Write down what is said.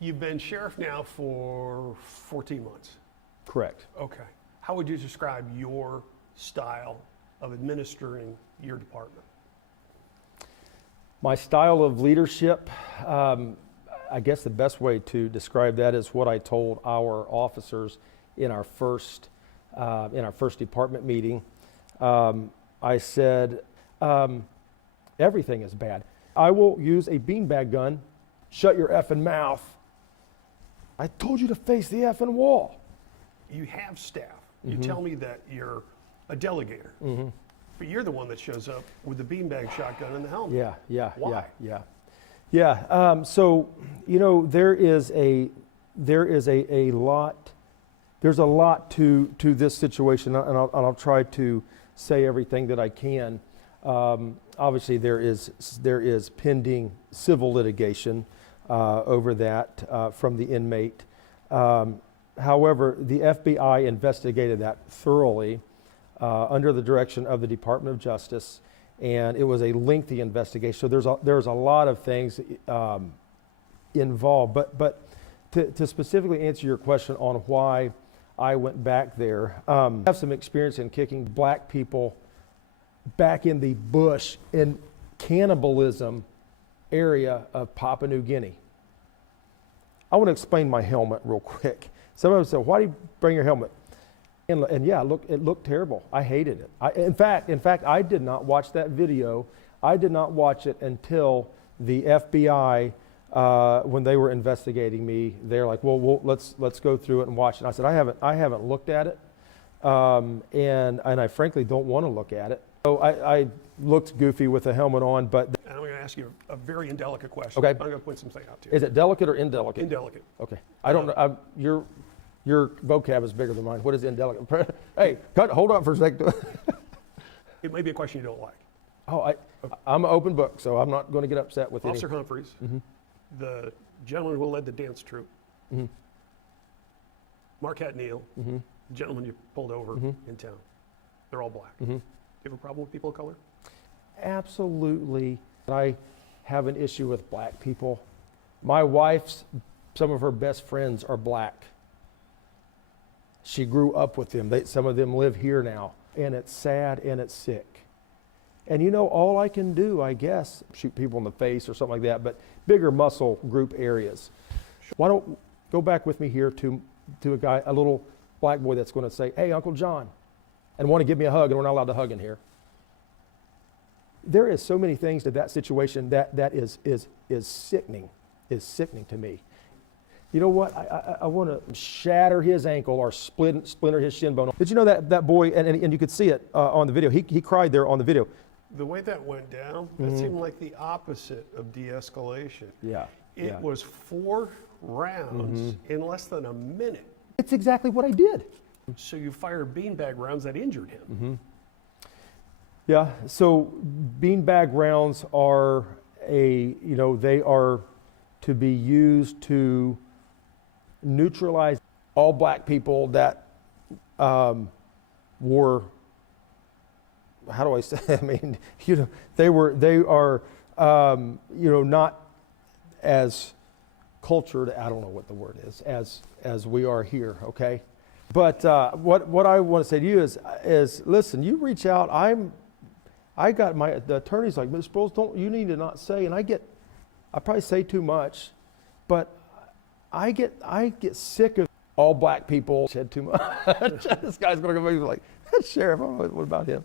You've been sheriff now for 14 months. Correct. Okay. How would you describe your style of administering your department? My style of leadership, I guess the best way to describe that is what I told our officers in our first department meeting. I said, everything is bad. I will use a beanbag gun. Shut your effing mouth. I told you to face the effing wall. You have staff. You tell me that you're a delegator, but you're the one that shows up with the beanbag shotgun and the helmet. Yeah. So, you know, there's a lot to this situation, and I'll try to say everything that I can. Obviously, there is pending civil litigation over that from the inmate. However, the FBI investigated that thoroughly under the direction of the Department of Justice, and it was a lengthy investigation. So there's a lot of things involved. But to specifically answer your question on why I went back there, I have some experience in kicking black people back in the bush in cannibalism area of Papua New Guinea. I want to explain my helmet real quick. Some of them said, "Why do you bring your helmet?" And yeah, it looked terrible. I hated it. In fact, I did not watch that video. I did not watch it until the FBI, when they were investigating me, they're like, "Well, let's go through it and watch it." And I said, "I haven't looked at it, and I frankly don't want to look at it." So I looked goofy with the helmet on, but. And I'm going to ask you a very indelicate question. Okay. I'm going to point something out to you. Is it delicate or indelicate? Indelicate. Okay. I don't know. Your vocab is bigger than mine. What is indelicate? Hey, hold on for a second. It may be a question you don't like. Oh, I'm an open book, so I'm not going to get upset with Officer Humphreys, the gentleman who led the dance troupe, Marquette Neal, the gentleman you pulled over in town, they're all black. Do you have a problem with people of color? Absolutely. I have an issue with black people. My wife's, some of her best friends are black. She grew up with them. Some of them live here now. And it's sad and it's sick. And you know, all I can do, I guess, shoot people in the face or something like that, but bigger muscle group areas. Why don't go back with me here to a little black boy that's going to say, "Hey, Uncle John," and want to give me a hug, and we're not allowed to hug in here. There is so many things to that situation that is sickening to me. You know what? I want to shatter his ankle or splinter his shin bone. Did you know that boy, and you could see it on the video, he cried there on the video. The way that went down, that seemed like the opposite of de-escalation. Yeah. It was 4 rounds in less than a minute. It's exactly what I did. So you fired beanbag rounds that injured him. Yeah, so beanbag rounds are they are to be used to neutralize all black people that were, how do I say, I mean, they are not as cultured, I don't know what the word is, as we are here, okay? But what I want to say to you is listen, you reach out. I got the attorney's like, "Ms. Sproles, you need to not say," and I probably say too much, but I get sick of all black people said too much. This guy's going to go like, "Sheriff, what about him?"